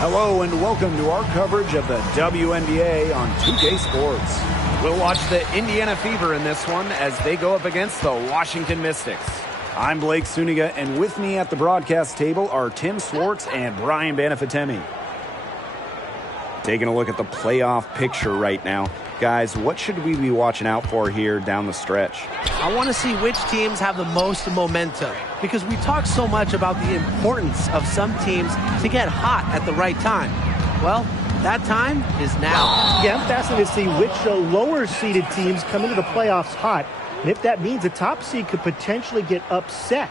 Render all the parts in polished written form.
Hello and welcome to our coverage of the WNBA on 2K Sports. We'll watch the Indiana Fever in this one as they go up against the Washington Mystics. I'm Blake Suniga, and with me at the broadcast table are Tim Swartz and Brian Banafitemi. Taking a look at the playoff picture right now. Guys, what should we be watching out for here down the stretch? I want to see which teams have the most momentum, because we talk so much about the importance of some teams to get hot at the right time. Well, that time is now. Yeah, I'm fascinated to see which lower-seeded teams come into the playoffs hot, and if that means a top seed could potentially get upset.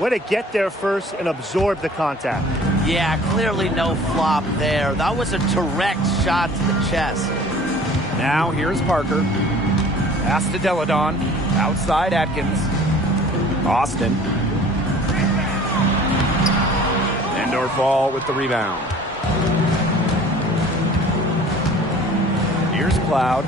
Way to get there first and absorb the contact. Yeah, clearly no flop there. That was a direct shot to the chest. Now here's Parker. Pass to Deladon. Outside Atkins. Austin. Endorf with the rebound. Here's Cloud.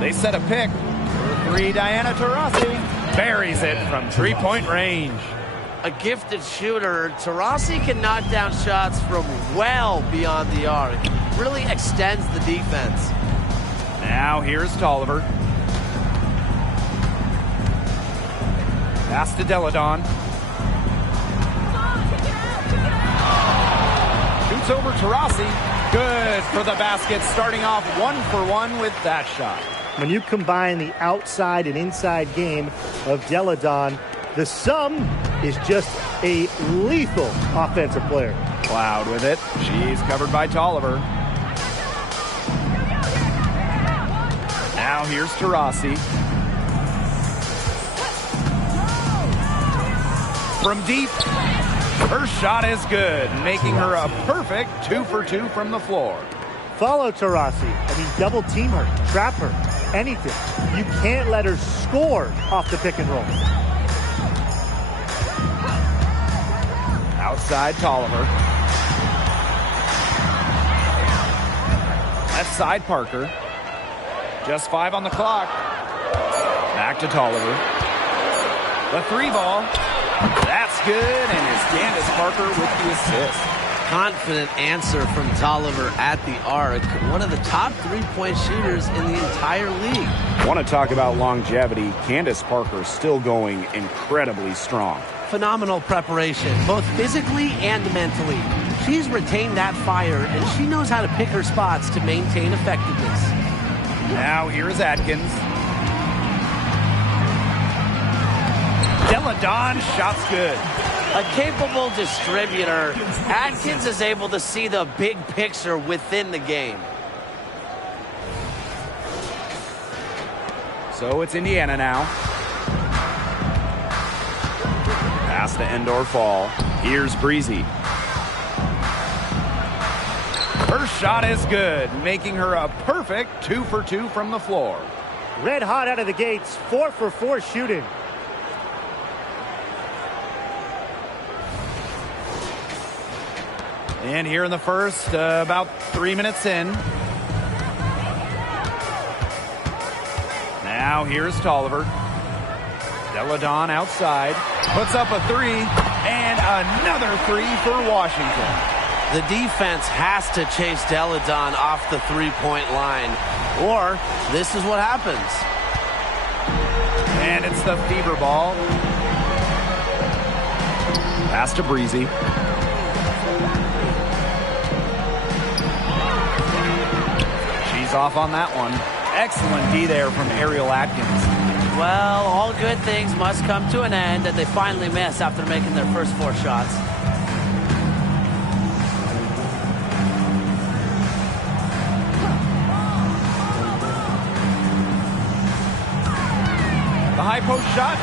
They set a pick. For three, Diana Taurasi. Buries it from three-point range. A gifted shooter, Taurasi can knock down shots from well beyond the arc. Really extends the defense. Now here's Tolliver. Pass to Deladon. Shoots over Taurasi. Good for the basket, starting off 1-for-1 with that shot. When you combine the outside and inside game of Deladon, the sum is just a lethal offensive player. Cloud with it. She's covered by Tolliver. Now here's Taurasi. From deep, her shot is good, making her a perfect 2-for-2 from the floor. Follow Taurasi. Double team her, trap her, anything. You can't let her score off the pick and roll. Outside Tolliver. Left side Parker. Just 5 on the clock. Back to Tolliver. The three ball. That's good, and it's Candace Parker with the assist. Confident answer from Tolliver at the arc. One of the top three-point shooters in the entire league. Want to talk about longevity? Candace Parker still going incredibly strong. Phenomenal preparation, both physically and mentally. She's retained that fire, and she knows how to pick her spots to maintain effectiveness. Now here's Atkins. Deladon, shot's good. A capable distributor, Atkins is able to see the big picture within the game. So it's Indiana now. Pass to Endorf. Here's Breezy. Her shot is good, making her a perfect 2-for-2 from the floor. Red hot out of the gates, 4-for-4 shooting. And here in the first, about 3 minutes in. Now here's Tolliver. Deladon outside. Puts up a three. And another three for Washington. The defense has to chase Deladon off the three-point line. Or this is what happens. And it's the Fever ball. Pass to Breezy. She's off on that one. Excellent D there from Ariel Atkins. Well, all good things must come to an end, and they finally miss after making their first 4 shots. The high post shot,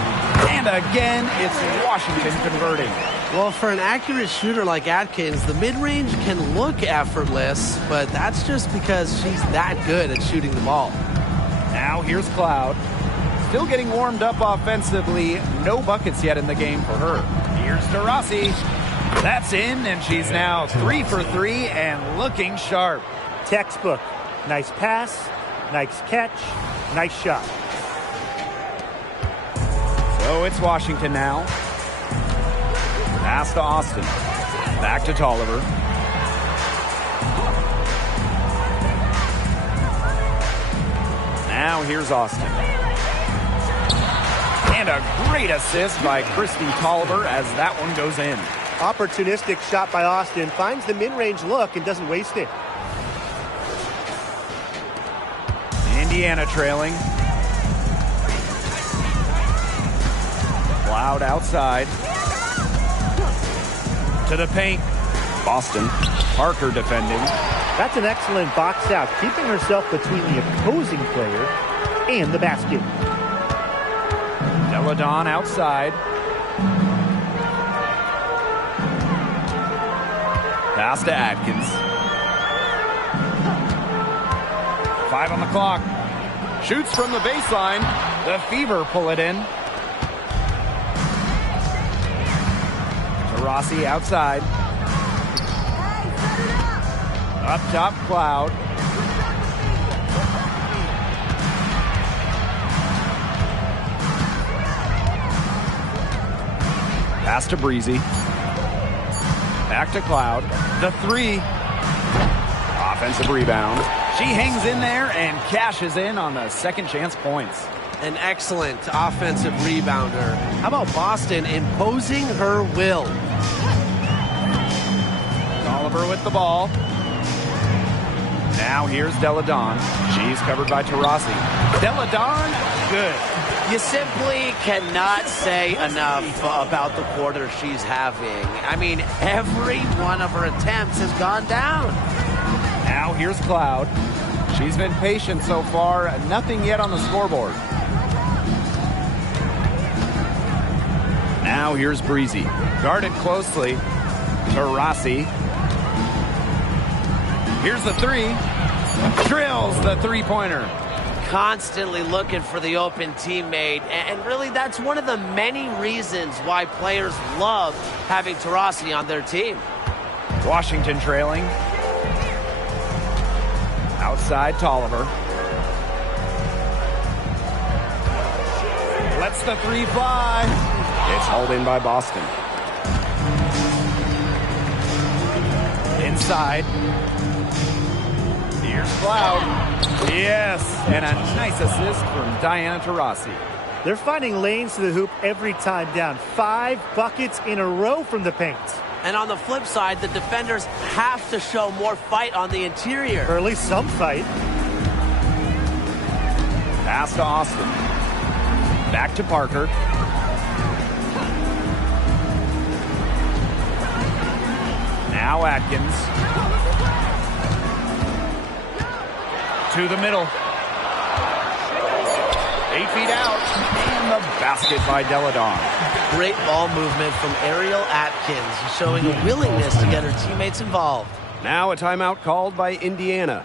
and again, it's Washington converting. Well, for an accurate shooter like Atkins, the mid-range can look effortless, but that's just because she's that good at shooting the ball. Now here's Cloud. Still getting warmed up offensively. No buckets yet in the game for her. Here's Taurasi. That's in, and she's now 3 for 3 and looking sharp. Textbook. Nice pass, nice catch, nice shot. So it's Washington now. Pass to Austin. Back to Tolliver. Now here's Austin. And a great assist by Christy Tolliver as that one goes in. Opportunistic shot by Austin. Finds the mid-range look and doesn't waste it. Indiana trailing. Cloud outside. To the paint. Boston. Parker defending. That's an excellent box out, keeping herself between the opposing player and the basket. Deladon outside. Pass to Atkins. 5 on the clock. Shoots from the baseline. The Fever pull it in. Rossi outside. Up top, Cloud. Pass to Breezy. Back to Cloud. The three. Offensive rebound. She hangs in there and cashes in on the second chance points. An excellent offensive rebounder. How about Boston imposing her will? Oliver with the ball. Now here's Deladon. She's covered by Taurasi. Deladon, good. You simply cannot say enough about the quarter she's having. I mean, every one of her attempts has gone down. Now here's Cloud. She's been patient so far. Nothing yet on the scoreboard. Now here's Breezy. Guarded closely. Taurasi. Here's the three. Drills the three-pointer. Constantly looking for the open teammate. And really, that's one of the many reasons why players love having Taurasi on their team. Washington trailing. Outside Tolliver. Lets the three fly. It's hauled in by Boston. Inside. Here's Cloud. Yes, and a nice assist from Diana Taurasi. They're finding lanes to the hoop every time down. 5 buckets in a row from the paint. And on the flip side, the defenders have to show more fight on the interior. Or at least some fight. Pass to Austin. Back to Parker. Now Atkins. To the middle. 8 feet out. And the basket by Deladon. Great ball movement from Ariel Atkins, showing a willingness to get her teammates involved. Now a timeout called by Indiana.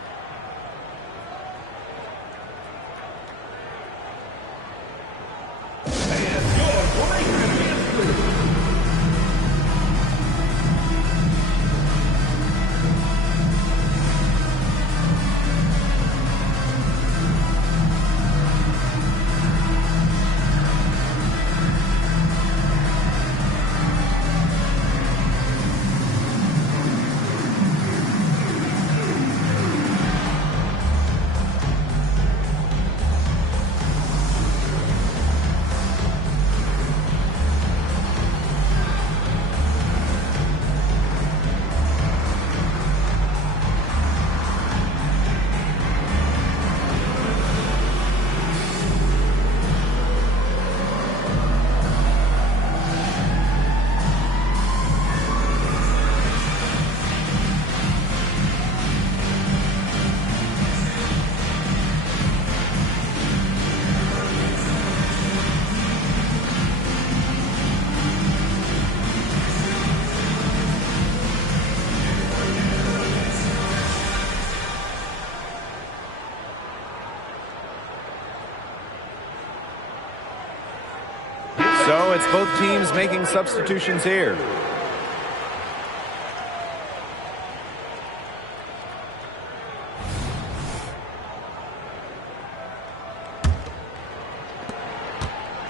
So it's both teams making substitutions here.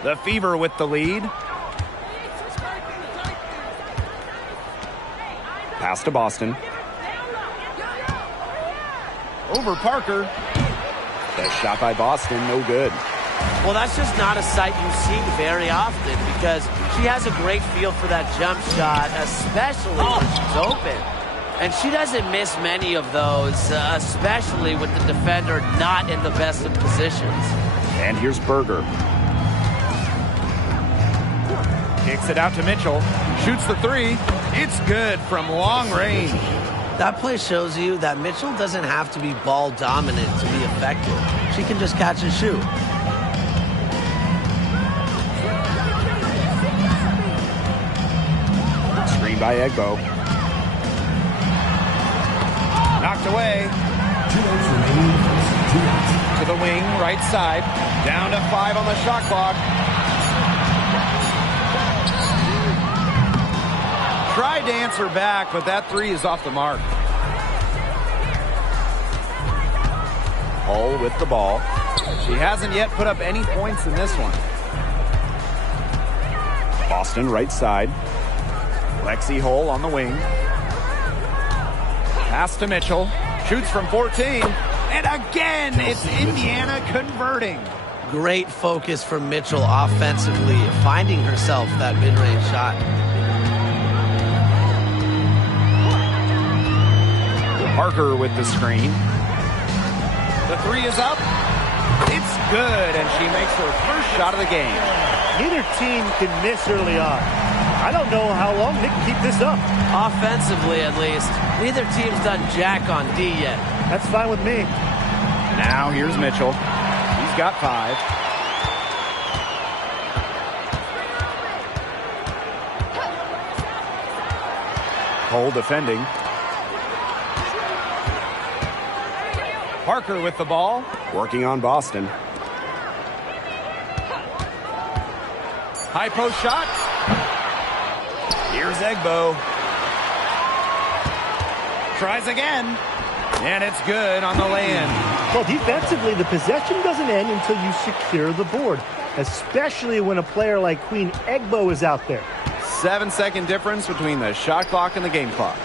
The Fever with the lead. Pass to Boston. Over Parker. That shot by Boston, no good. Well, that's just not a sight you see very often because she has a great feel for that jump shot, especially when she's open. And she doesn't miss many of those, especially with the defender not in the best of positions. And here's Berger. Kicks it out to Mitchell. Shoots the three. It's good from long range. That play shows you that Mitchell doesn't have to be ball dominant to be effective. She can just catch and shoot. Screen by Egbo. Knocked away. To the wing, right side. Down to 5 on the shot clock. Tried to answer back, but that 3 is off the mark. Hull with the ball. She hasn't yet put up any points in this one. Boston right side. Lexi Hull on the wing. Pass to Mitchell. Shoots from 14. And again, it's Indiana converting. Great focus from Mitchell offensively, finding herself that mid-range shot. Parker with the screen. The 3 is up. It's good, and she makes her first shot of the game. Neither team can miss early on. I don't know how long they can keep this up. Offensively, at least. Neither team's done jack on D yet. That's fine with me. Now here's Mitchell. He's got 5. Cole defending. Parker with the ball. Working on Boston. High post shot. Here's Egbo. Tries again. And it's good on the lay-in. Well, defensively, the possession doesn't end until you secure the board, especially when a player like Queen Egbo is out there. 7-second difference between the shot clock and the game clock.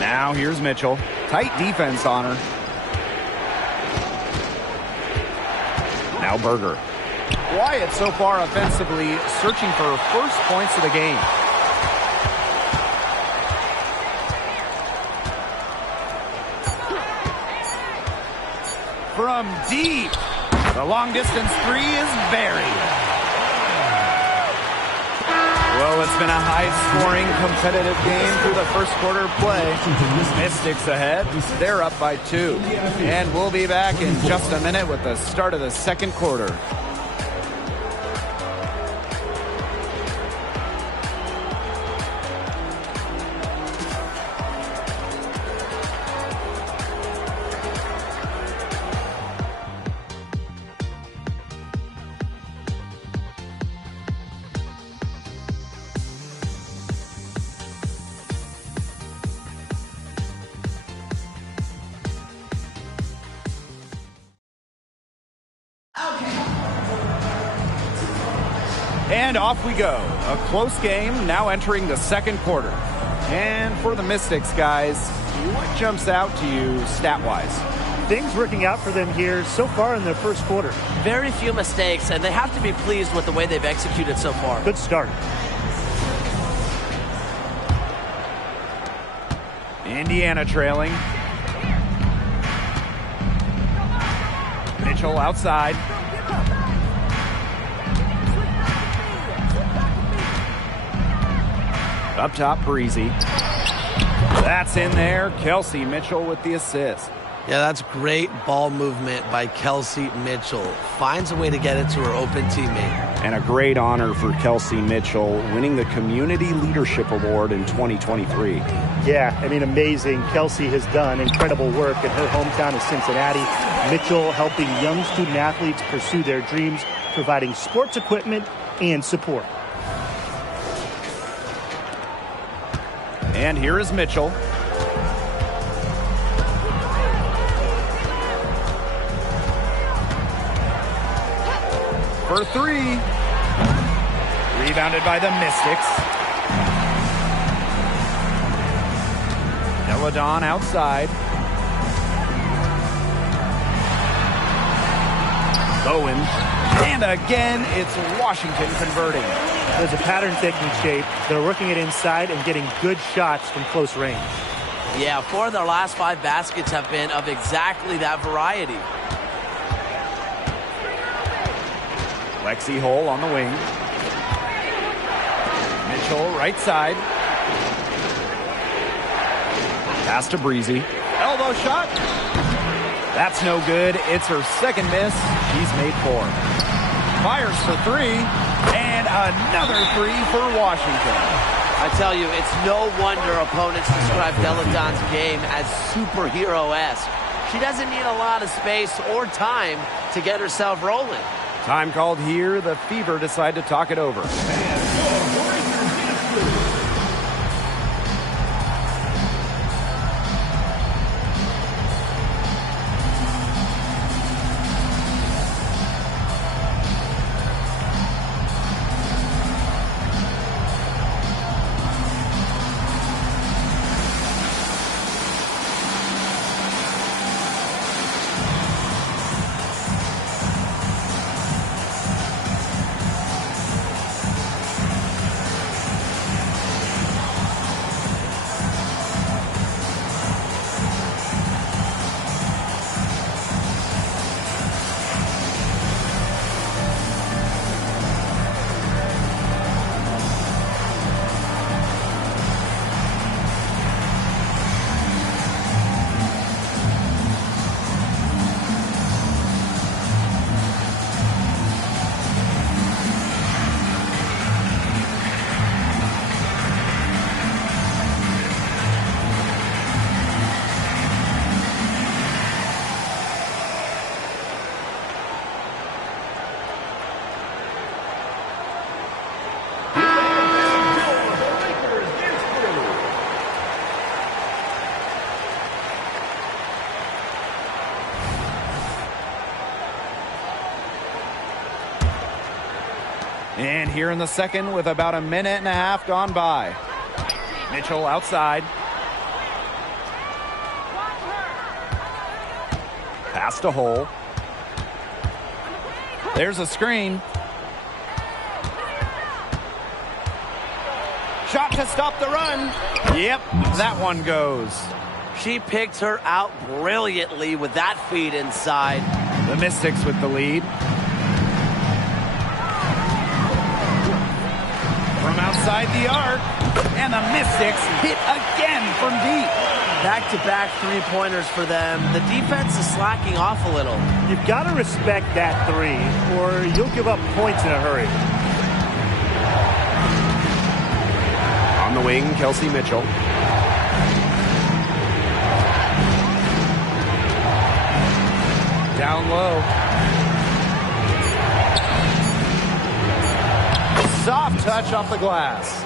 Now here's Mitchell. Tight defense on her. Now Berger. Quiet so far offensively, searching for her first points of the game. From deep, the long distance 3 is buried. Well, it's been a high-scoring, competitive game through the first quarter of play. Mystics ahead. They're up by 2. And we'll be back in just a minute with the start of the second quarter. And off we go. A close game now entering the second quarter. And for the Mystics, guys, what jumps out to you stat-wise? Things working out for them here so far in their first quarter. Very few mistakes, and they have to be pleased with the way they've executed so far. Good start. Indiana trailing. Mitchell outside. Up top, Breezy. That's in there. Kelsey Mitchell with the assist. Yeah, that's great ball movement by Kelsey Mitchell. Finds a way to get it to her open teammate. And a great honor for Kelsey Mitchell, winning the Community Leadership Award in 2023. Yeah, I mean, amazing. Kelsey has done incredible work in her hometown of Cincinnati. Mitchell helping young student athletes pursue their dreams, providing sports equipment and support. And here is Mitchell. For 3. Rebounded by the Mystics. Deladon outside. Bowen. And again, it's Washington converting. There's a pattern taking shape. They're working it inside and getting good shots from close range. Yeah, 4 of their last 5 baskets have been of exactly that variety. Lexi Hole on the wing. Mitchell right side. Pass to Breezy. Elbow shot. That's no good. It's her second miss. She's made 4. Fires for 3. And another 3 for Washington. I tell you, it's no wonder opponents describe Deladon's game as superhero-esque. She doesn't need a lot of space or time to get herself rolling. Time called here. The Fever decide to talk it over. And here in the second with about a minute and a half gone by. Mitchell outside. Pass to Hole. There's a screen. Shot to stop the run. Yep, that one goes. She picked her out brilliantly with that feed inside. The Mystics with the lead. From outside the arc, and the Mystics hit again from deep. Back-to-back three-pointers for them. The defense is slacking off a little. You've got to respect that 3, or you'll give up points in a hurry. On the wing, Kelsey Mitchell. Down low. Soft touch off the glass.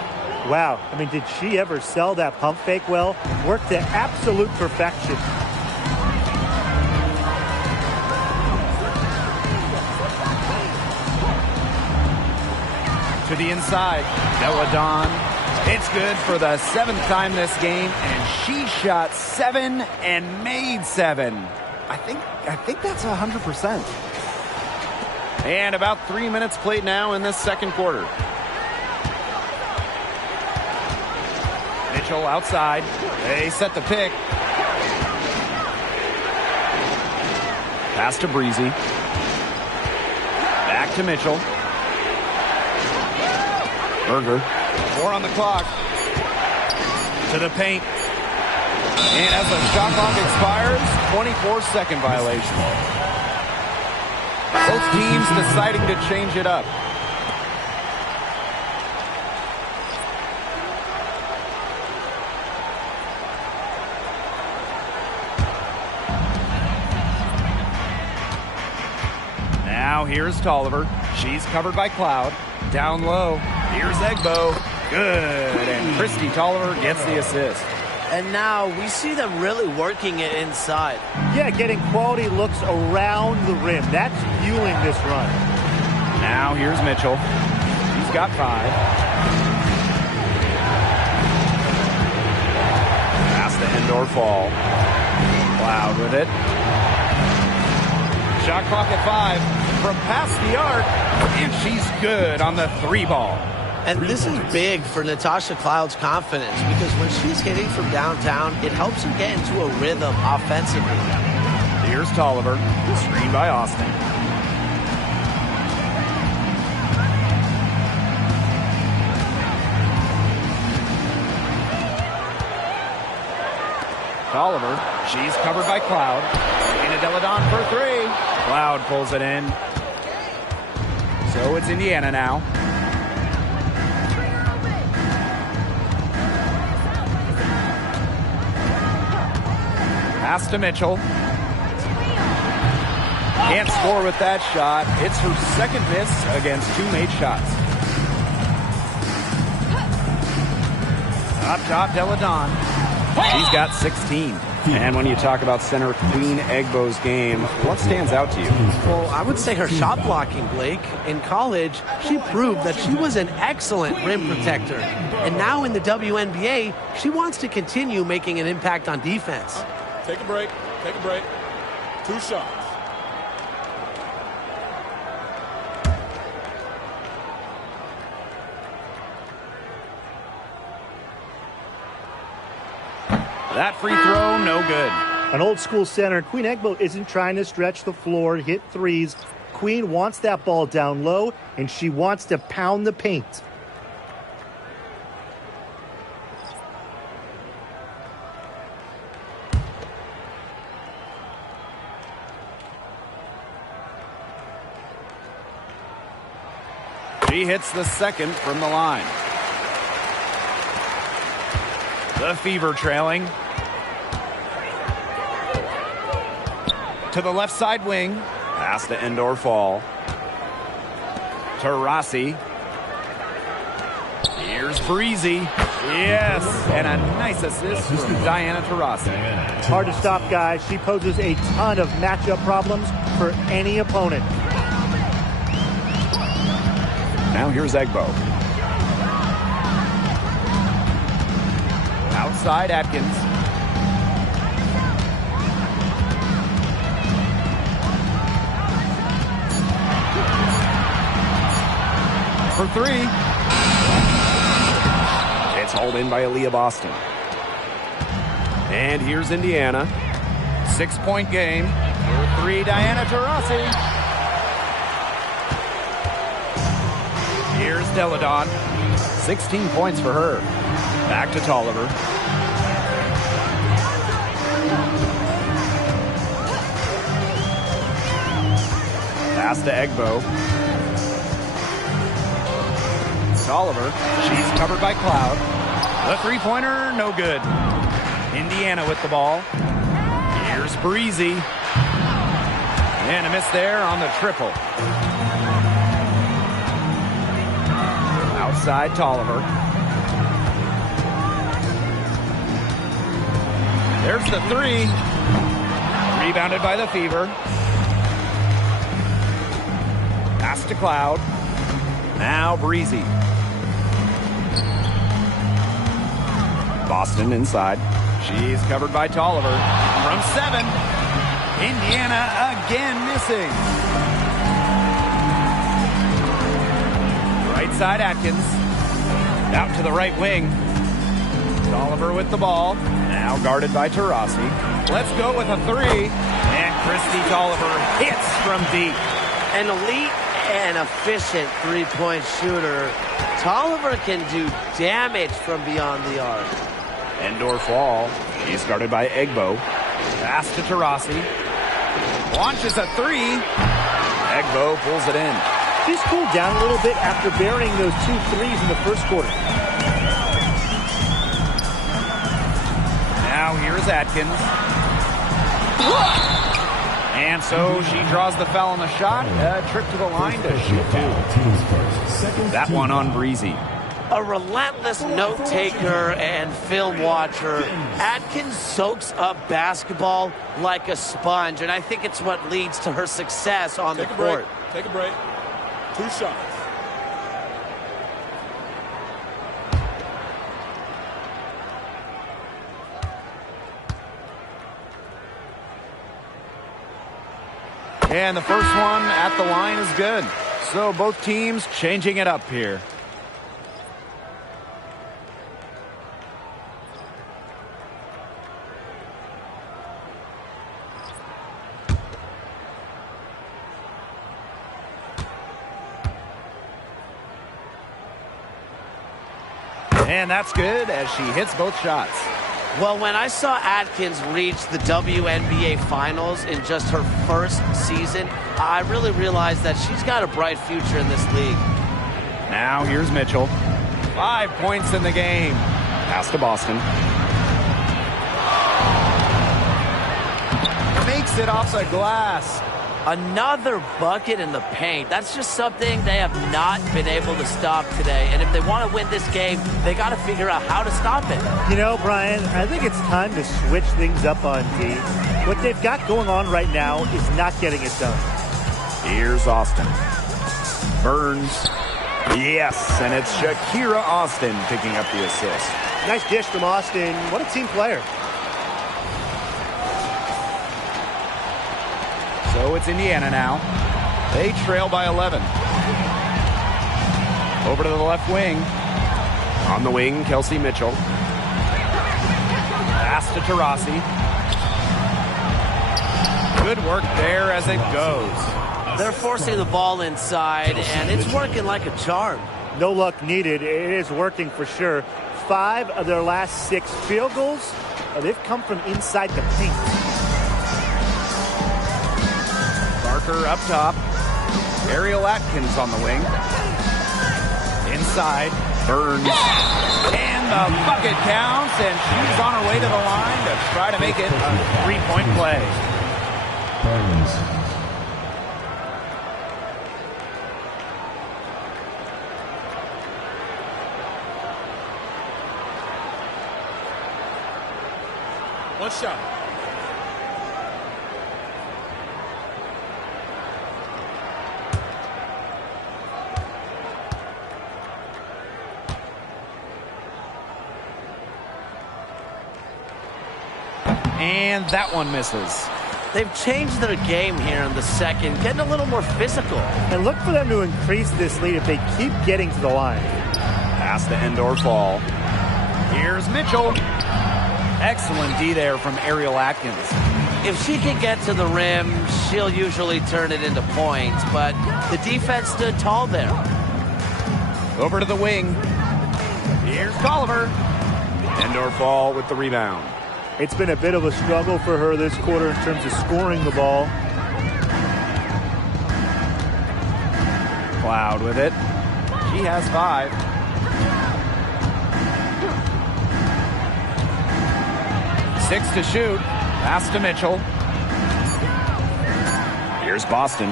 Wow, I mean, did she ever sell that pump fake well? Worked to absolute perfection. To the inside, Deladon. It's good for the 7th time this game, and she shot 7 and made 7. I think that's 100%. And about 3 minutes played now in this second quarter. Mitchell outside. They set the pick. Pass to Breezy. Back to Mitchell. Berger. 4 on the clock. To the paint. And as the shot clock expires, 24-second violation. Both teams deciding to change it up. Now here's Tolliver. She's covered by Cloud. Down low. Here's Egbo. Good. And Christy Tolliver gets the assist. And now we see them really working it inside. Yeah, getting quality looks around the rim. That's fueling this run. Now here's Mitchell. He's got 5. Pass to indoor fall. Cloud with it. Shot clock at 5 from past the arc, and she's good on the 3 ball. And this is big for Natasha Cloud's confidence because when she's hitting from downtown, it helps her get into a rhythm offensively. Here's Tolliver, screened by Austin. Tolliver, she's covered by Cloud. Dana Deladon for 3. Cloud pulls it in. So it's Indiana now. Pass to Mitchell. Can't score with that shot. It's her second miss against 2 made shots. Up top, Deladon. She's got 16. And when you talk about center Queen Egbo's game, what stands out to you? Well, I would say her shot blocking, Blake. In college, she proved that she was an excellent rim protector. And now in the WNBA, she wants to continue making an impact on defense. Take a break. Take a break. 2 shots. That free throw, no good. An old school center, Queen Egbo isn't trying to stretch the floor, hit threes. Queen wants that ball down low, and she wants to pound the paint. She hits the second from the line. The Fever trailing. To the left side wing. Pass to indoor fall. Taurasi. Here's Breezy. Yes, and a nice assist from Diana Taurasi. Hard to stop, guys. She poses a ton of matchup problems for any opponent. Now here's Egbo. Outside Atkins. For 3. It's hauled in by Aaliyah Boston. And here's Indiana. 6-point game. For 3, Diana Taurasi. Here's Deladon. 16 points for her. Back to Tolliver. Pass to Egbo. Tolliver. She's covered by Cloud. The 3-pointer, no good. Indiana with the ball. Here's Breezy. And a miss there on the triple. Outside Tolliver. There's the 3. Rebounded by the Fever. Pass to Cloud. Now Breezy. Boston inside. She's covered by Tolliver. From 7. Indiana again missing. Right side Atkins. Out to the right wing. Tolliver with the ball. Now guarded by Taurasi. Let's go with a 3. And Christy Tolliver hits from deep. An elite and efficient three-point shooter. Tolliver can do damage from beyond the arc. Indoor fall. She's guarded by Egbo. Pass to Taurasi. Launches a 3. Egbo pulls it in. She's cooled down a little bit after burying those 2 threes in the first quarter. Now here's Atkins. And so she draws the foul on the shot. A trip to the line to shoot 2. That one on Breezy. A relentless note taker and film watcher. Atkins soaks up basketball like a sponge, and I think it's what leads to her success on the court. Take a break. 2 shots. And the first one at the line is good. So both teams changing it up here. And that's good as she hits both shots. Well, when I saw Atkins reach the WNBA Finals in just her first season, I really realized that she's got a bright future in this league. Now here's Mitchell. 5 points in the game. Pass to Boston. Makes it off the glass. Another bucket in the paint. That's just something they have not been able to stop today. And if they want to win this game, they got to figure out how to stop it. You know, Brian, I think it's time to switch things up on D. What they've got going on right now is not getting it done. Here's Austin. Burns. Yes, and it's Shakira Austin picking up the assist. Nice dish from Austin. What a team player. So it's Indiana now. They trail by 11. Over to the left wing. On the wing, Kelsey Mitchell. Pass to Taurasi. Good work there as it goes. They're forcing the ball inside, and it's working like a charm. No luck needed. It is working for sure. 5 of their last 6 field goals, they've come from inside the paint. Parker up top. Ariel Atkins on the wing. Inside. Burns. And the bucket counts, and she's on her way to the line to try to make it a 3-point play. Burns. One shot. And that one misses. They've changed their game here in the second, getting a little more physical. And look for them to increase this lead if they keep getting to the line. Pass to Endor Fall. Here's Mitchell. Excellent D there from Ariel Atkins. If she can get to the rim, she'll usually turn it into points, but the defense stood tall there. Over to the wing. Here's Colliver. Endor Fall with the rebound. It's been a bit of a struggle for her this quarter in terms of scoring the ball. Cloud with it. She has 5. Six to shoot. Pass to Mitchell. Here's Boston.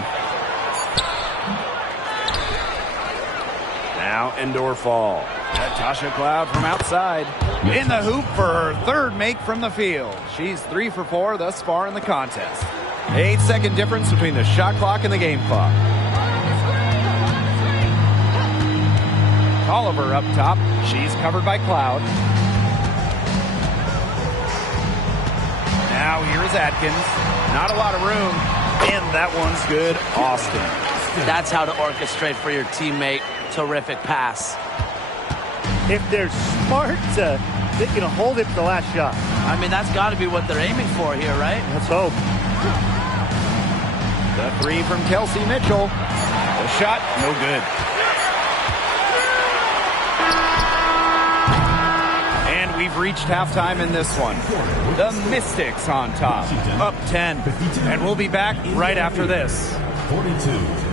Now Endor Fall. Natasha Cloud from outside. In the hoop for her 3rd make from the field. She's 3 for 4 thus far in the contest. 8-second difference between the shot clock and the game clock. Colliver up top. She's covered by Cloud. Now here is Atkins. Not a lot of room. And that one's good. Austin. That's how to orchestrate for your teammate. Terrific pass. If they're smart, they can hold it for the last shot. I mean, that's got to be what they're aiming for here, right? Let's hope. The 3 from Kelsey Mitchell. The shot, no good. And we've reached halftime in this one. The Mystics on top, up 10. And we'll be back right after this. 42.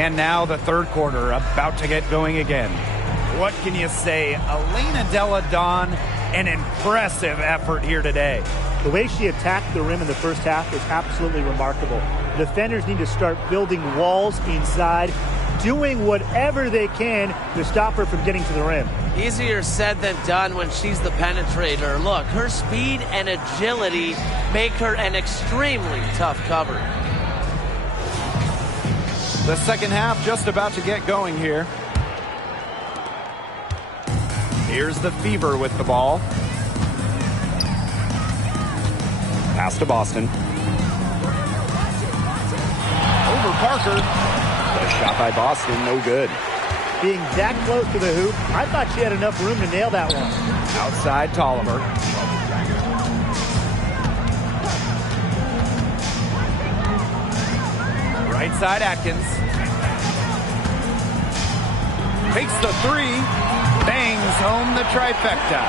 And now the third quarter about to get going again. What can you say? Elena Delle Donne, an impressive effort here today. The way she attacked the rim in the first half was absolutely remarkable. Defenders need to start building walls inside, doing whatever they can to stop her from getting to the rim. Easier said than done when she's the penetrator. Look, her speed and agility make her an extremely tough cover. The second half just about to get going here. Here's the Fever with the ball. Pass to Boston. Over Parker. The shot by Boston, no good. Being that close to the hoop, I thought she had enough room to nail that one. Outside Tolliver. Right side Atkins. Takes the three. Bangs home the trifecta.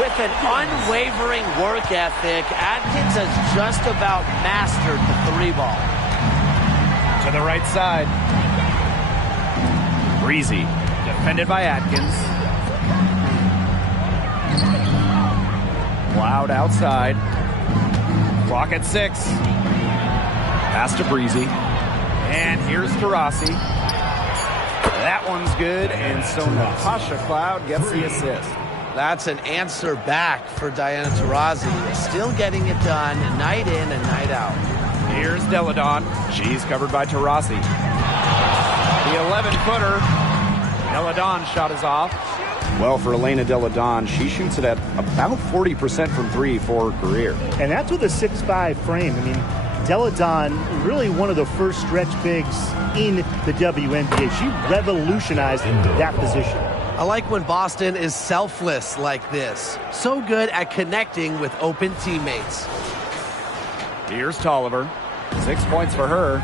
With an unwavering work ethic, Atkins has just about mastered the three ball. To the right side. Breezy, defended by Atkins. Loud outside. Clock at 6. Pass to Breezy. And here's Taurasi. That one's good, and so Natasha Cloud gets the assist. That's an answer back for Diana Taurasi. Still getting it done night in and night out. Here's Delle Donne. She's covered by Taurasi. The 11-footer. Delle Donne shot is off. Well, for Elena Delle Donne, she shoots it at about 40% from three for her career. And that's with a 6'5" frame. I mean, Delle Donne, really one of the first stretch bigs in the WNBA. She revolutionized that position. I like when Boston is selfless like this. So good at connecting with open teammates. Here's Tolliver. 6 points for her.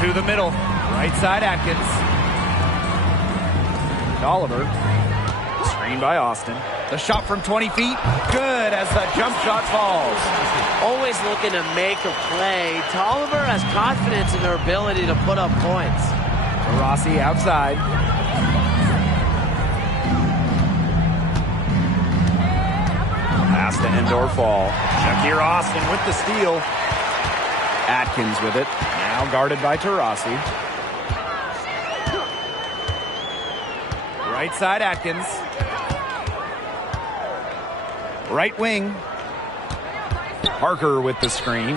To the middle. Right side Atkins. Tolliver. Screen by Austin. The shot from 20 feet. Good as the jump shot falls. Always looking to make a play. Tolliver has confidence in her ability to put up points. Rossi outside. Pass to Endor Fall. Shakir Austin with the steal. Atkins with it. Now guarded by Taurasi. Right side Atkins. Right wing. Parker with the screen.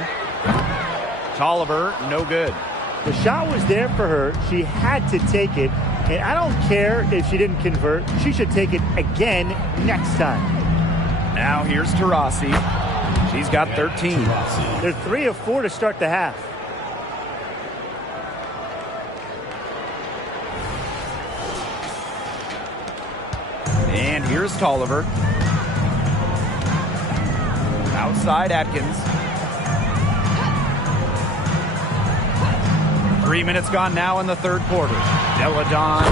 Tolliver, no good. The shot was there for her. She had to take it. And I don't care if she didn't convert. She should take it again next time. Now here's Taurasi. She's got 13. They're 3 of 4 to start the half. And here's Tolliver. Outside Atkins. 3 minutes gone now in the third quarter. Delle Donne.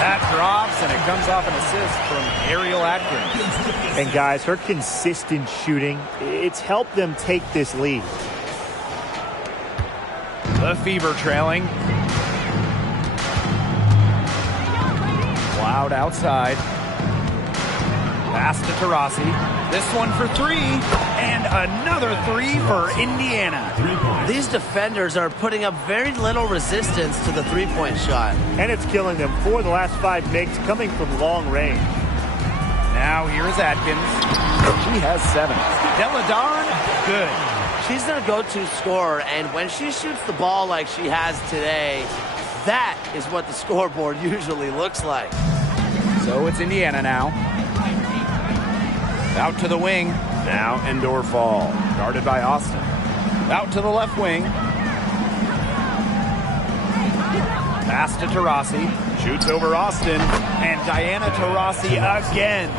That drops, and it comes off an assist from Ariel Atkins. And guys, her consistent shooting, it's helped them take this lead. The Fever trailing. Cloud outside. Pass to Taurasi. This one for three, and another three for Indiana. These defenders are putting up very little resistance to the three-point shot. And it's killing them. 4 of the last 5 makes coming from long range. Now here's Atkins. She has 7. Delle Donne, good. She's their go-to scorer, and when she shoots the ball like she has today, that is what the scoreboard usually looks like. So it's Indiana now. Out to the wing. Now Endor Fall. Guarded by Austin. Out to the left wing. Pass to Taurasi. Shoots over Austin. And Diana Taurasi again.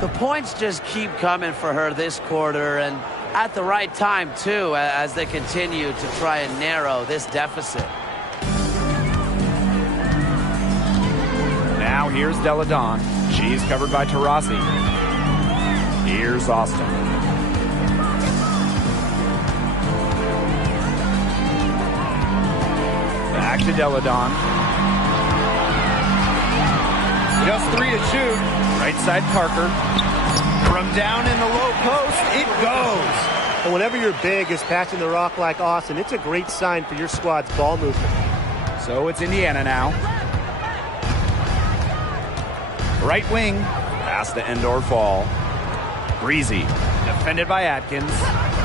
The points just keep coming for her this quarter, and at the right time, too, as they continue to try and narrow this deficit. Now here's Delle Donne. She's covered by Taurasi. Here's Austin. Back to Deladon. Just 3 to shoot. Right side Parker. From down in the low post, it goes. And whenever you're big is passing the rock like Austin, it's a great sign for your squad's ball movement. So it's Indiana now. Right wing. Pass to Endor Fall. Breezy. Defended by Atkins.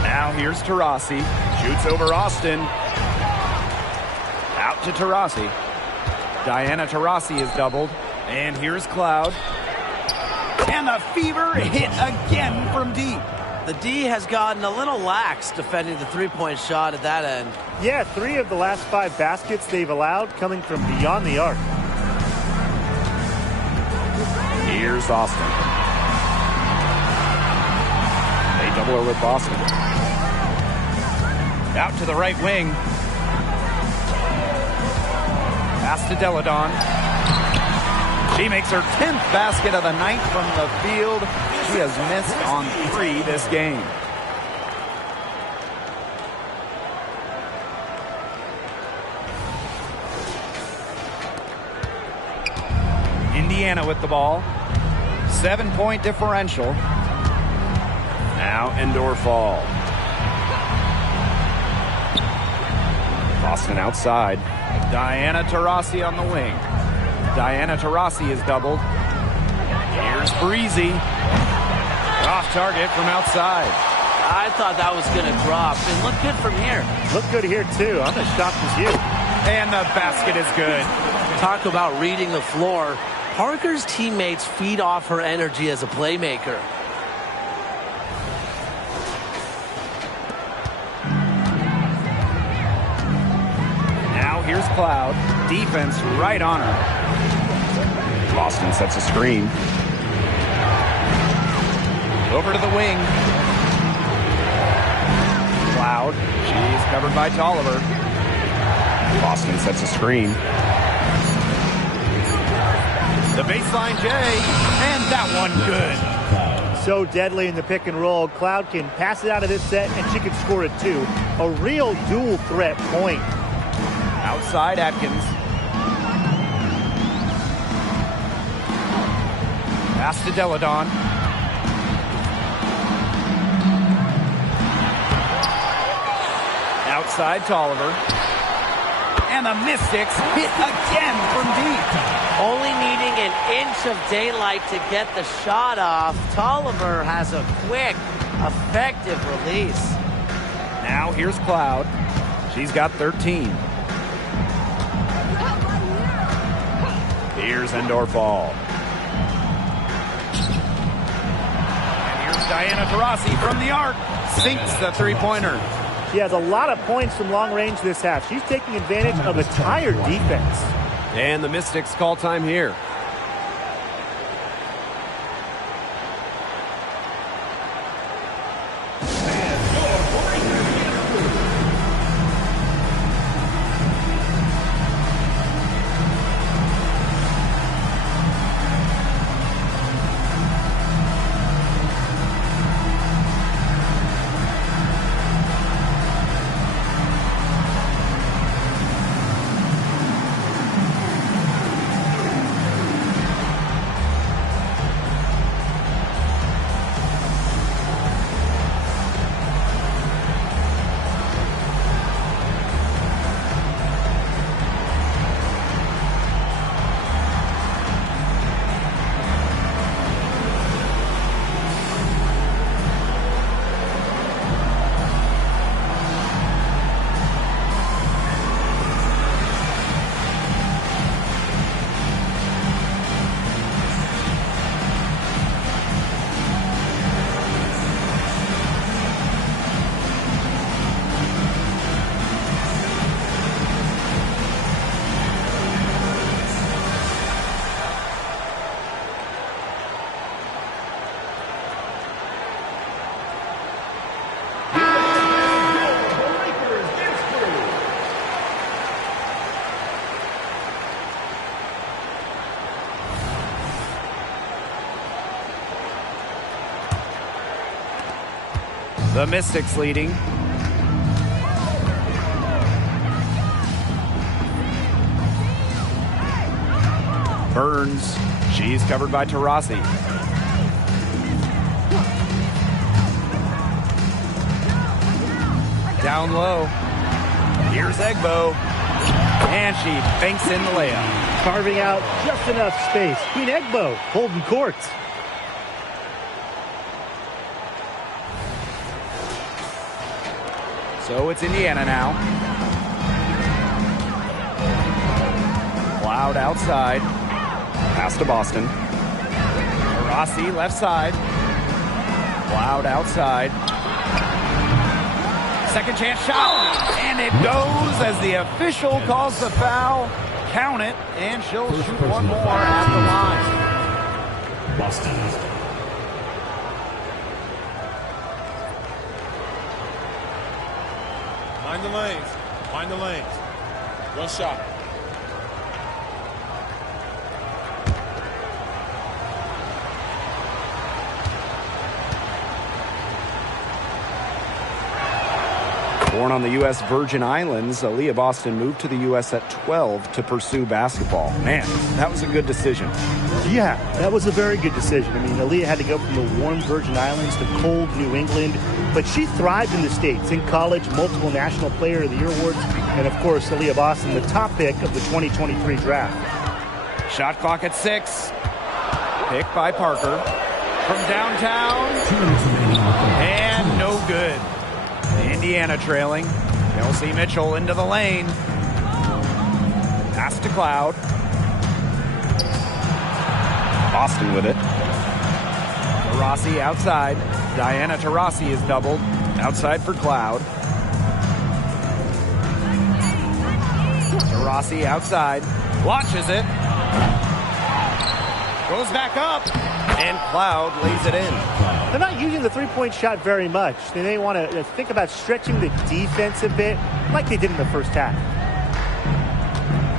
Now here's Taurasi. Shoots over Austin. Out to Taurasi. Diana Taurasi is doubled. And here's Cloud. And the Fever hit again from deep. The D has gotten a little lax defending the three-point shot at that end. Yeah, 3 of the last 5 baskets they've allowed coming from beyond the arc. Here's Austin. They double her with Boston. Out to the right wing. Pass to Deladon. She makes her 10th basket of the night from the field. She has missed on 3 this game. Indiana with the ball. 7-point differential. Now Endor Fall. Boston outside. Diana Taurasi on the wing. Diana Taurasi is doubled. Here's Breezy. Off target from outside. I thought that was going to drop. It looked good from here. Looked good here, too. I'm as shocked as you. And the basket is good. Talk about reading the floor. Parker's teammates feed off her energy as a playmaker. Now here's Cloud. Defense right on her. Boston sets a screen. Over to the wing. Cloud. She's covered by Tolliver. Boston sets a screen. The baseline J. And that one good. So deadly in the pick and roll. Cloud can pass it out of this set, and she can score it, too. A real dual threat point. Outside Atkins. Pass to Deladon. Outside Tolliver. And the Mystics hit again from deep. Only needing an inch of daylight to get the shot off. Tolliver has a quick, effective release. Now here's Cloud. She's got 13. Here's Endor Fall. And here's Diana Taurasi from the arc. Sinks the three-pointer. She has a lot of points from long range this half. She's taking advantage of a tired defense. And the Mystics call time here. The Mystics leading. Burns. She's covered by Taurasi. Down low. Here's Egbo. And she banks in the layup. Carving out just enough space. Queen Egbo holding court. So it's Indiana now. Cloud outside. Pass to Boston. Rossi left side. Cloud outside. Second chance shot. And it goes as the official calls the foul. Count it. And she'll shoot one more at the line. Boston. Mind the lanes. Mind the lanes. One shot. Born on the U.S. Virgin Islands, Aaliyah Boston moved to the U.S. at 12 to pursue basketball. Man, that was a good decision. Yeah, that was a very good decision. I mean, Aaliyah had to go from the warm Virgin Islands to cold New England, but she thrived in the States. In college, multiple National Player of the Year awards, and of course, Aaliyah Boston, the top pick of the 2023 draft. Shot clock at 6. Picked by Parker. From downtown. And no good. Indiana trailing. Kelsey Mitchell into the lane. Pass to Cloud. Boston with it. Taurasi outside. Diana Taurasi is doubled. Outside for Cloud. Taurasi outside. Launches it. Goes back up. And Cloud lays it in. They're not using the three-point shot very much. They may want to think about stretching the defense a bit, like they did in the first half.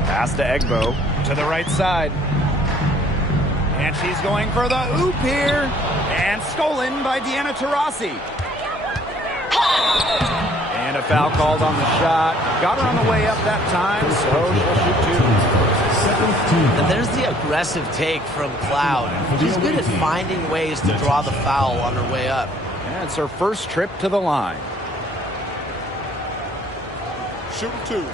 Pass to Egbo to the right side. And she's going for the oop here. And stolen by Diana Taurasi. And a foul called on the shot. Got her on the way up that time, so she'll shoot two. And there's the aggressive take from Cloud. She's good at finding ways to draw the foul on her way up. And it's her first trip to the line. Shooting two.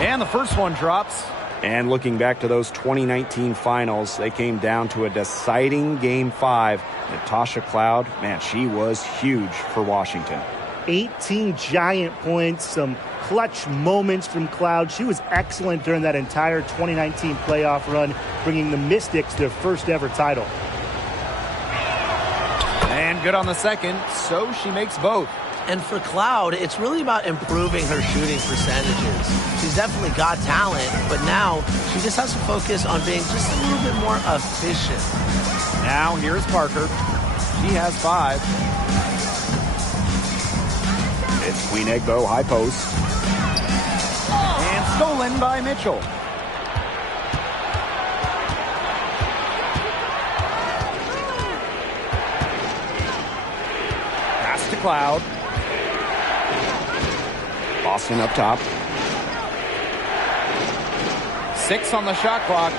And the first one drops. And looking back to those 2019 finals, they came down to a deciding Game 5. Natasha Cloud, man, she was huge for Washington. 18 giant points, some clutch moments from Cloud. She was excellent during that entire 2019 playoff run, bringing the Mystics their first ever title. And good on the second, so she makes both. And for Cloud, it's really about improving her shooting percentages. She's definitely got talent, but now she just has to focus on being just a little bit more efficient. Now here's Parker. She has 5. It's Queen Egbo, high post. And stolen by Mitchell. Pass to Cloud. Boston up top. 6 on the shot clock.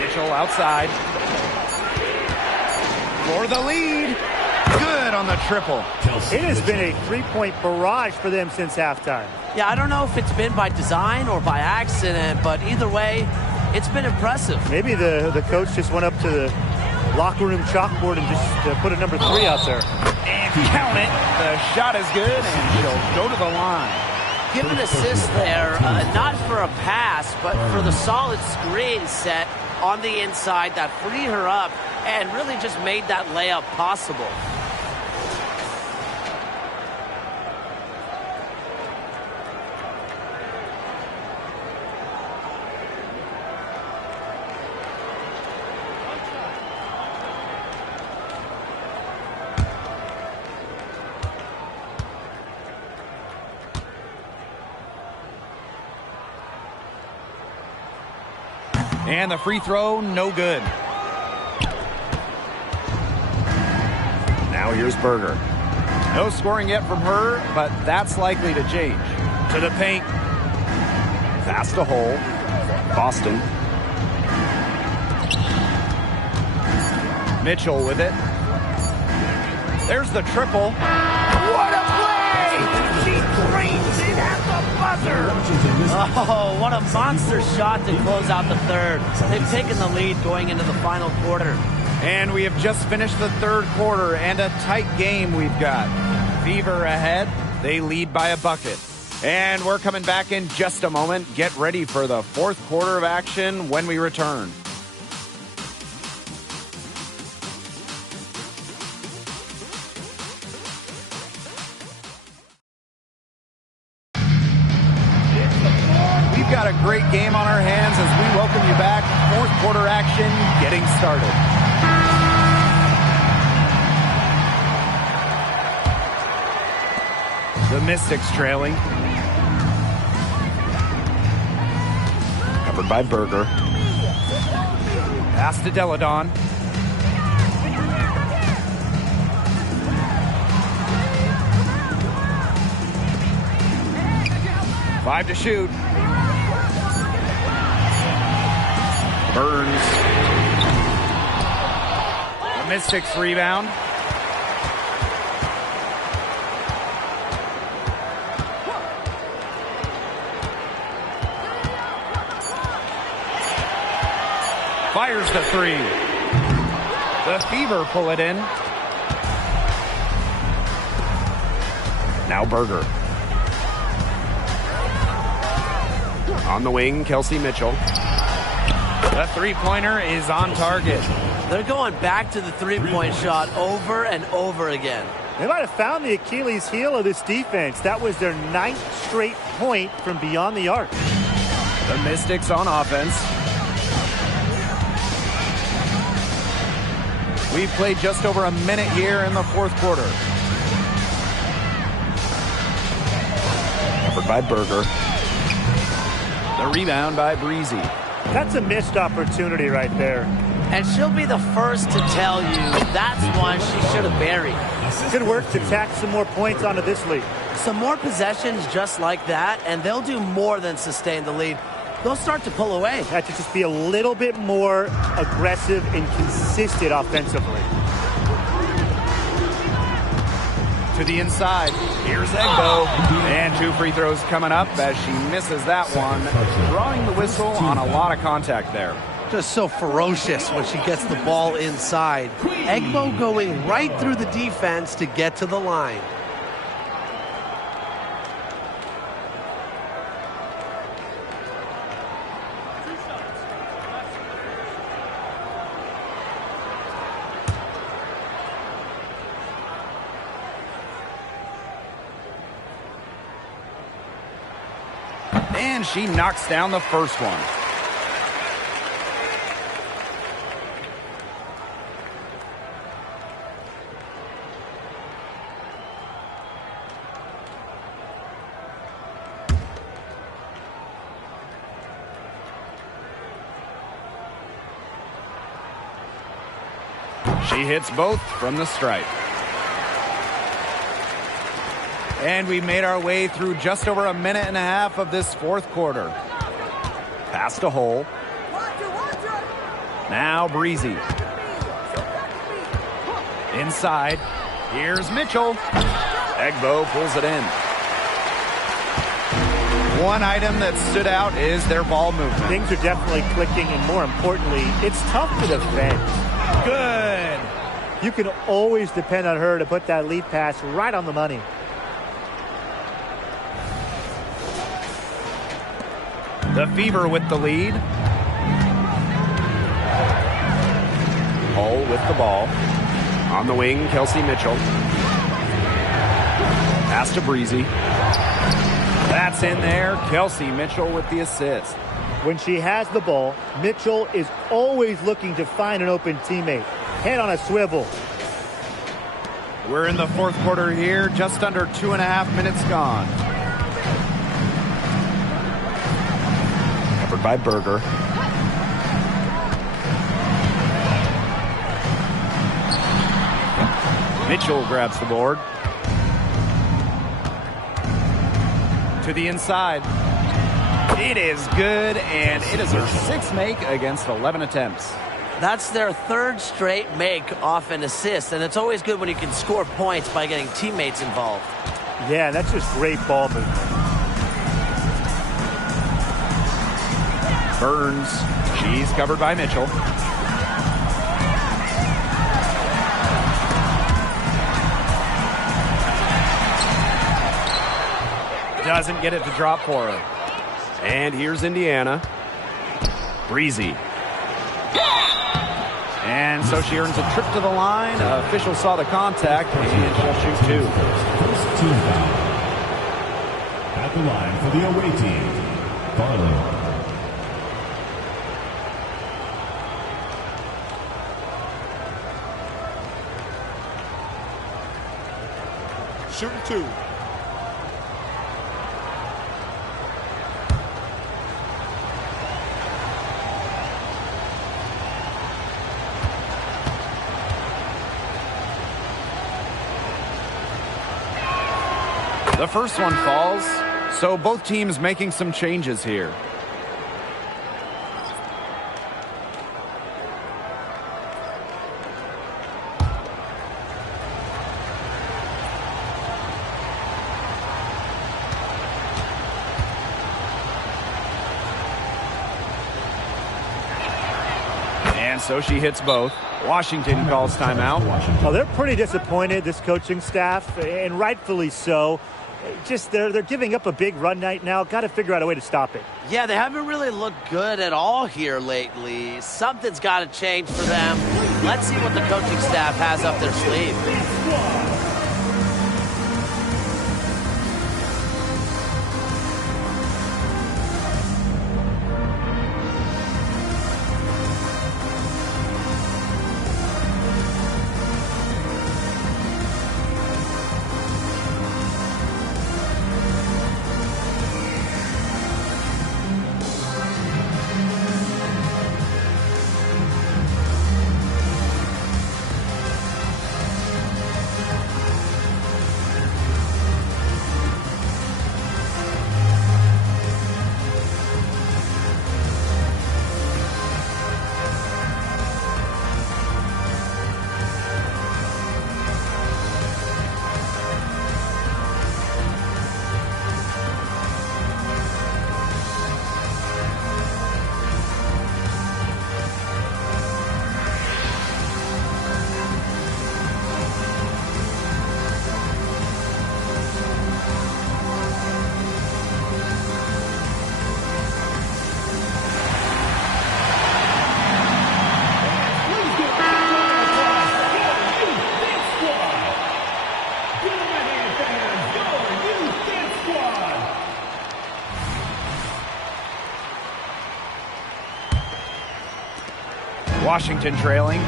Mitchell outside. For the lead. Good on the triple. It has been a three-point barrage for them since halftime. Yeah, I don't know if it's been by design or by accident, but either way, it's been impressive. Maybe the coach just went up to the locker room chalkboard and just put a number 3 out there. And count it. The shot is good, and she'll go to the line. Give an assist there, not for a pass, but for the solid screen set on the inside that freed her up and really just made that layup possible. And the free throw, no good. Now here's Berger. No scoring yet from her, but that's likely to change. To the paint. Past the hole. Boston. Mitchell with it. There's the triple. What a play! She drains it at the buzzer. Oh, what a monster shot to close out the third. They've taken the lead going into the final quarter. And we have just finished the third quarter, and a tight game we've got. Fever ahead. They lead by a bucket. And we're coming back in just a moment. Get ready for the fourth quarter of action when we return. We've got a great game on our hands as we welcome you back. Fourth quarter action getting started. The Mystics trailing. Covered by Berger. Pass to Deladon. Five to shoot. Burns. The Mystics rebound. Fires the three. The Fever pull it in. Now Berger. On the wing, Kelsey Mitchell. The three-pointer is on target. They're going back to the three-point shot over and over again. They might have found the Achilles heel of this defense. That was their 9th straight point from beyond the arc. The Mystics on offense. We've played just over a minute here in the fourth quarter. Covered by Berger. The rebound by Breezy. That's a missed opportunity right there. And she'll be the first to tell you that's one she should have buried. Good work to tack some more points onto this lead. Some more possessions just like that, and they'll do more than sustain the lead. They'll start to pull away. Have to just be a little bit more aggressive and consistent offensively. To the inside. Here's Egbo. And two free throws coming up as she misses that one. Drawing the whistle on a lot of contact there. Just so ferocious when she gets the ball inside. Egbo going right through the defense to get to the line. And she knocks down the first one. She hits both from the stripe. And we made our way through just over a minute and a half of this fourth quarter. Past a hole. Now Breezy. Inside. Here's Mitchell. Egbo pulls it in. One item that stood out is their ball movement. Things are definitely clicking, and more importantly, it's tough to defend. Good. You can always depend on her to put that lead pass right on the money. The Fever with the lead. Hull with the ball. On the wing, Kelsey Mitchell. Pass to Breezy. That's in there. Kelsey Mitchell with the assist. When she has the ball, Mitchell is always looking to find an open teammate. Head on a swivel. We're in the fourth quarter here, just under 2.5 minutes gone. Covered by Berger. Mitchell grabs the board. To the inside. It is good, and it is her 6th make against 11 attempts. That's their 3rd straight make off an assist, and it's always good when you can score points by getting teammates involved. Yeah, that's just great ball movement. Burns. She's covered by Mitchell. Doesn't get it to drop for her. And here's Indiana. Breezy. And so she earns a trip to the line. Official saw the contact, and she'll shoot 2. First team foul. At the line for the away team, Farley. Shooting 2. The first one falls, so both teams making some changes here. And so she hits both. Washington calls timeout. Oh, they're pretty disappointed, this coaching staff, and rightfully so. Just they're giving up a big run right now. Got to figure out a way to stop it. Yeah, they haven't really looked good at all here lately. Something's got to change for them. Let's see what the coaching staff has up their sleeve. Washington trailing.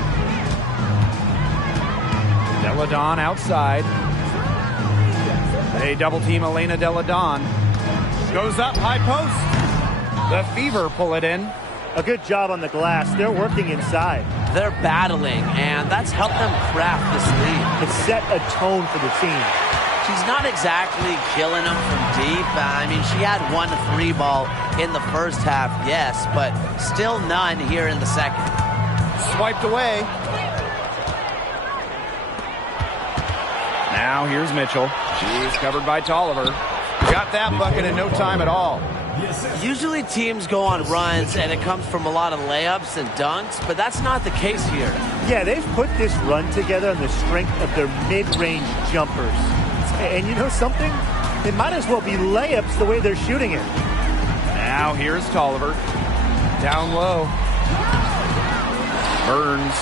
Deladon outside. They double team Elena Deladon. Goes up, high post. The Fever pull it in. A good job on the glass. They're working inside. They're battling, and that's helped them craft this lead. It set a tone for the team. She's not exactly killing them from deep. I mean, she had 1 3 ball in the first half, yes, but still none here in the second. Swiped away. Now here's Mitchell. She's covered by Tolliver. Got that bucket in no time at all. Usually teams go on runs and it comes from a lot of layups and dunks, but that's not the case here. Yeah, they've put this run together on the strength of their mid-range jumpers. And you know something? It might as well be layups the way they're shooting it. Now here's Tolliver. Down low. Burns.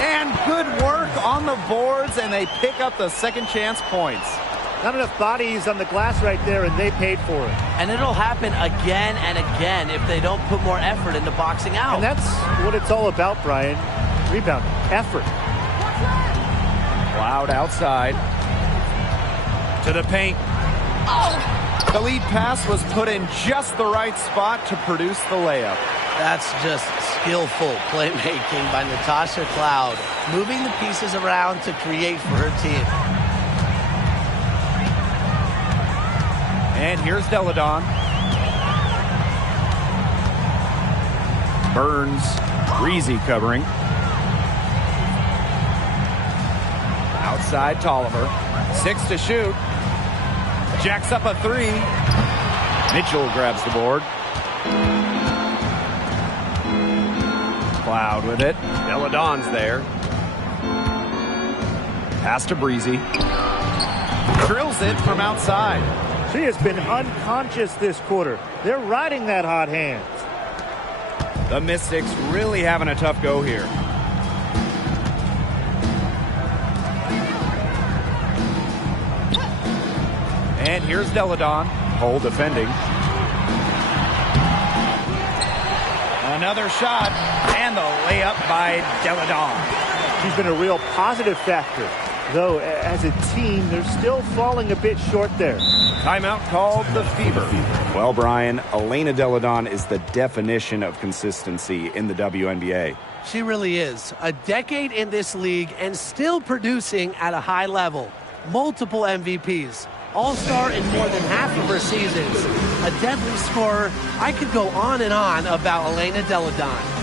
And good work on the boards, and they pick up the second chance points. Not enough bodies on the glass right there, and they paid for it. And it'll happen again and again if they don't put more effort into boxing out. And that's what it's all about, Brian. Rebound, effort. Cloud outside. To the paint. The lead pass was put in just the right spot to produce the layup. That's just skillful playmaking by Natasha Cloud, moving the pieces around to create for her team. And here's Deladon. Burns, Breezy covering. Outside Tolliver. 6 to shoot. Jacks up a 3. Mitchell grabs the board. Cloud with it. Deladon's there. Pass to Breezy. Drills it from outside. She has been unconscious this quarter. They're riding that hot hand. The Mystics really having a tough go here. And here's Deladon. Hole defending. Another shot. And the layup by Deladon. She's been a real positive factor. Though, as a team, they're still falling a bit short there. Timeout called the Fever. Well, Brian, Elena Deladon is the definition of consistency in the WNBA. She really is. A decade in this league and still producing at a high level. Multiple MVPs. All-star in more than half of her seasons. A deadly scorer. I could go on and on about Elena Deladon.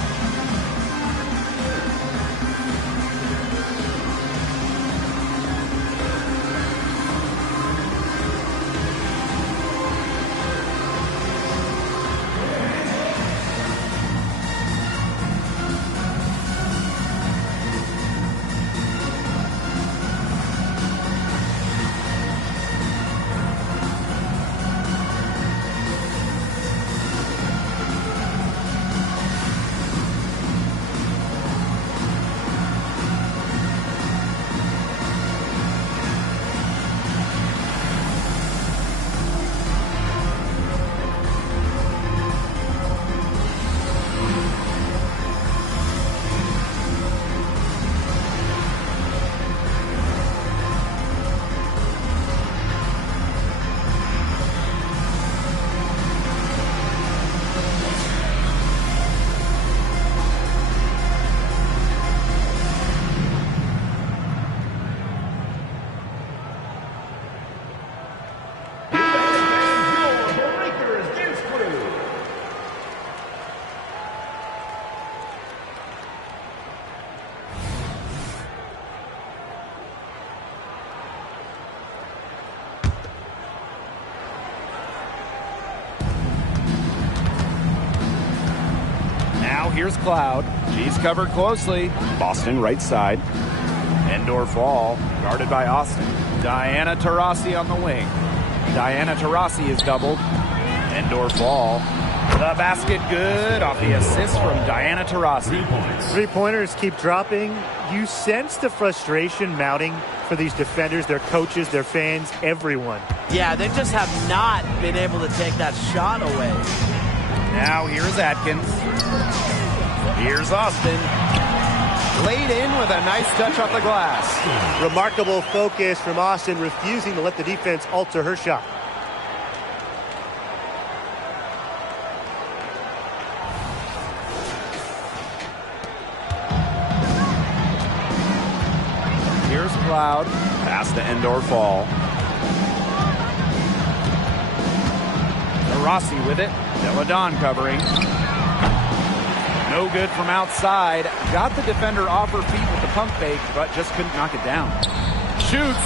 Here's Cloud. She's covered closely. Boston right side. Indoor fall. Guarded by Austin. Diana Taurasi on the wing. Diana Taurasi is doubled. Indoor fall. The basket good off the assist from Diana Taurasi. Three-pointers keep dropping. You sense the frustration mounting for these defenders, their coaches, their fans, everyone. Yeah, they just have not been able to take that shot away. Now here's Atkins. Here's Austin. Laid in with a nice touch off the glass. Remarkable focus from Austin, refusing to let the defense alter her shot. Here's Cloud. Pass to Endor fall. Rossi with it. Deladon covering. No good from outside. Got the defender off her feet with the pump fake, but just couldn't knock it down. Shoots.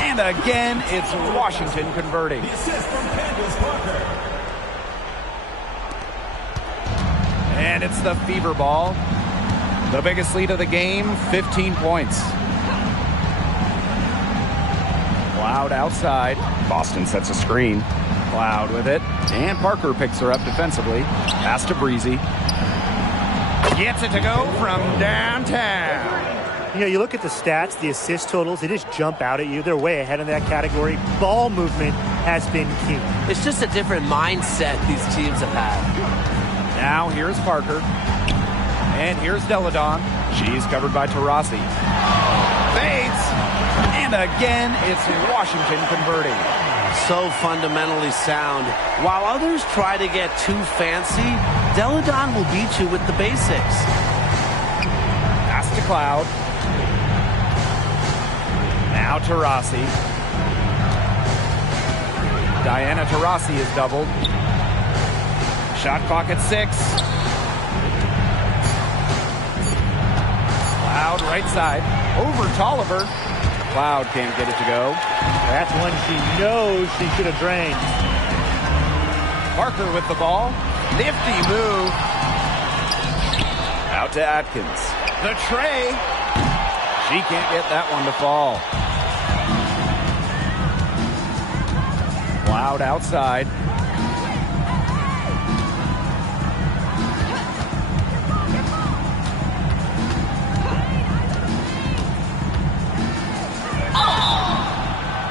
And again, it's Washington converting. And it's the Fever ball. The biggest lead of the game, 15 points. Cloud outside. Boston sets a screen. Cloud with it. And Parker picks her up defensively. Pass to Breezy. Gets it to go from downtown. You know, you look at the stats, the assist totals, they just jump out at you. They're way ahead in that category. Ball movement has been key. It's just a different mindset these teams have had. Now here's Parker. And here's Deladon. She's covered by Taurasi. Fades. And again, it's Washington converting. So fundamentally sound. While others try to get too fancy, Deladon will beat you with the basics. Pass to Cloud. Now Taurasi. Diana Taurasi is doubled. Shot clock at 6. Cloud right side. Over Tolliver. Cloud can't get it to go. That's one she knows she should have drained. Parker with the ball. Nifty move. Out to Atkins. The tray. She can't get that one to fall. Cloud outside.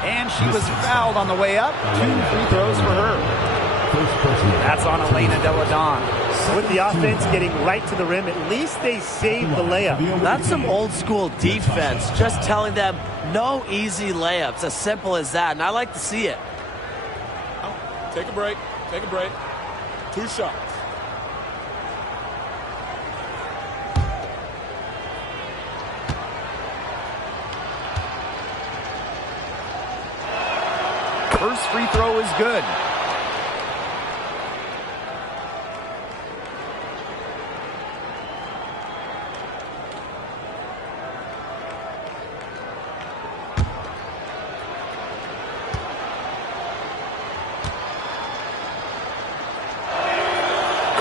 And she was fouled on the way up. 2 free throws for her. That's on Elena Deladon. With the offense getting right to the rim, at least they saved the layup. That's some old school defense. Just telling them no easy layups. As simple as that. And I like to see it. Take a break. Take a break. 2 shots. First free throw is good.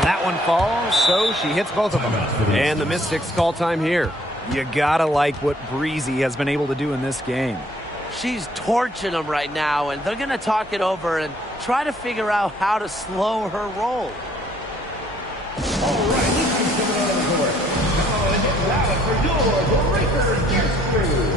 That one falls, so she hits both of them. And the Mystics call time here. You gotta like what Breezy has been able to do in this game. She's torching them right now, and they're going to talk it over and try to figure out how to slow her roll. All right, let's get coming out of the court. Come on and get loud for your Breakers Dance Crew.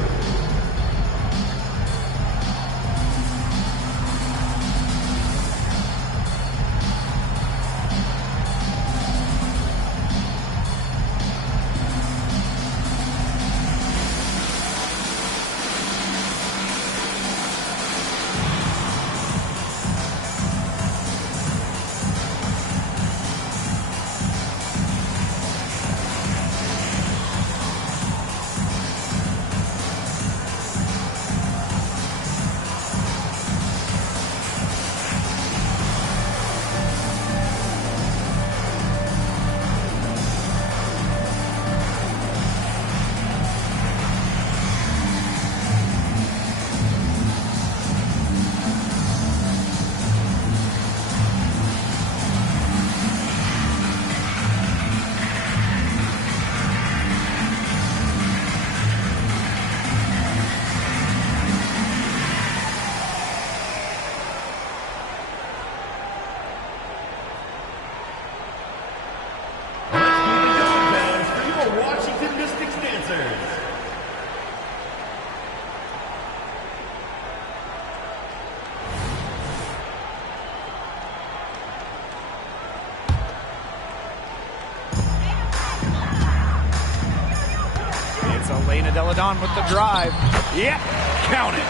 Elena Deladon with the drive. Yep, count it.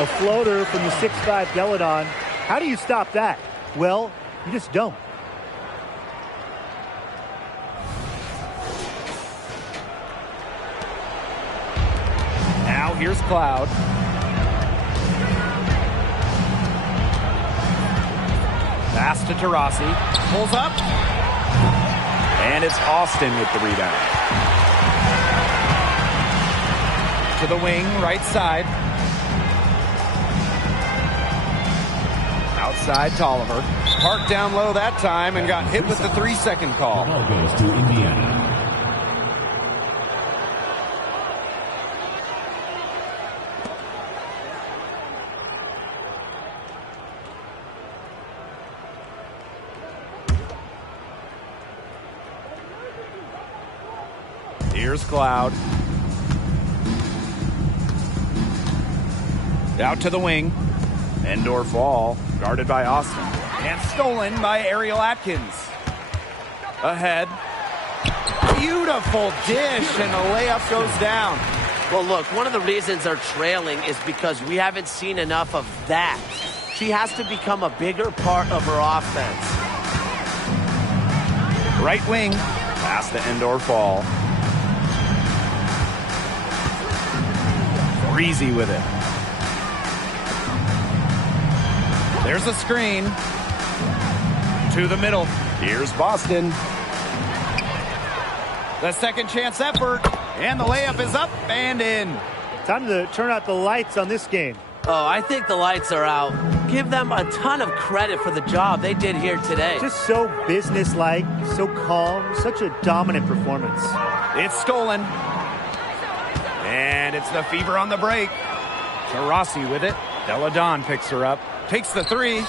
A floater from the 6'5 Deladon. How do you stop that? Well, you just don't. Now here's Cloud. Pass to Taurasi. Pulls up. And it's Austin with the rebound. To the wing, right side. Outside Tolliver. Parked down low that time and got hit with the 3-second call. Ball goes to Indiana. Here's Cloud. Out to the wing. Indoor fall, guarded by Austin. And stolen by Ariel Atkins. Ahead. Beautiful dish, and a layup goes down. Well, look, one of the reasons they're trailing is because we haven't seen enough of that. She has to become a bigger part of her offense. Right wing, pass to end or fall. Breezy with it. There's a screen. To the middle. Here's Boston. The second chance effort. And the layup is up and in. Time to turn out the lights on this game. Oh, I think the lights are out. Give them a ton of credit for the job they did here today. Just so businesslike, so calm, such a dominant performance. It's stolen. And it's the Fever on the break. Taurasi with it. Deladon picks her up. Takes the three.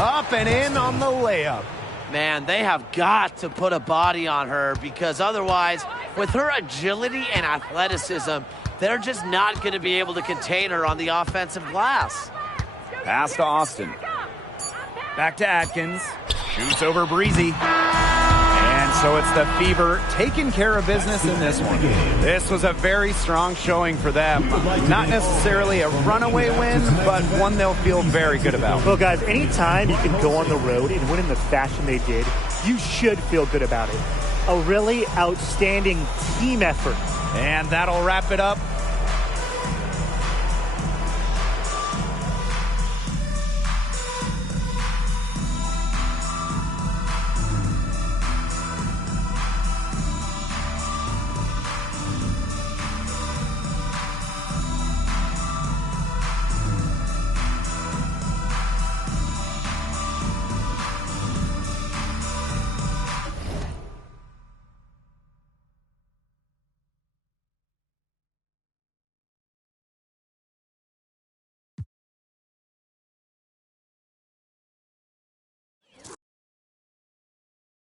Up and in on the layup. Man, they have got to put a body on her because otherwise, with her agility and athleticism, they're just not going to be able to contain her on the offensive glass. Pass to Austin. Back to Atkins. Shoots over Breezy. And so it's the Fever taking care of business in this one. This was a very strong showing for them. Not necessarily a runaway win, but one they'll feel very good about. Well, guys, anytime you can go on the road and win in the fashion they did, you should feel good about it. A really outstanding team effort. And that'll wrap it up